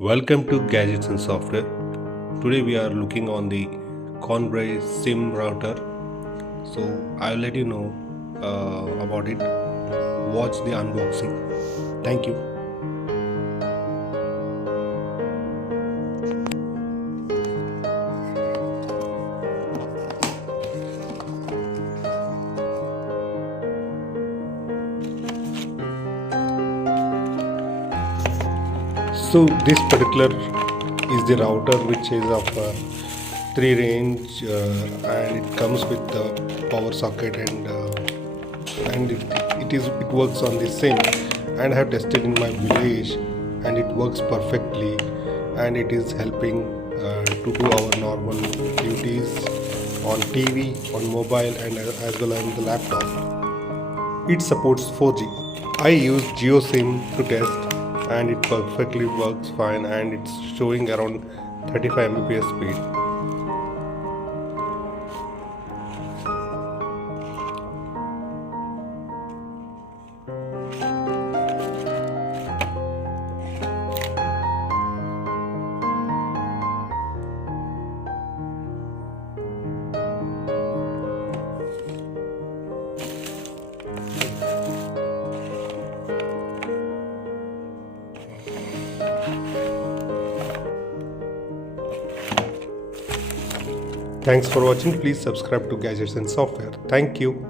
Welcome to Gadgets and Software. Today we are looking on the CONBRE Sim Router. So I'll let you know about it. Watch the unboxing. Thank you. So this particular is the router which is of 3 range and it comes with the power socket and it works on the sim, and I have tested in my village and it works perfectly, and it is helping to do our normal duties on TV, on mobile, and as well as on the laptop. It supports 4G. I used GeoSim to test and it perfectly works fine, and it's showing around 35 mbps speed. Thanks for watching. Please subscribe to Gadgets and Software. Thank you.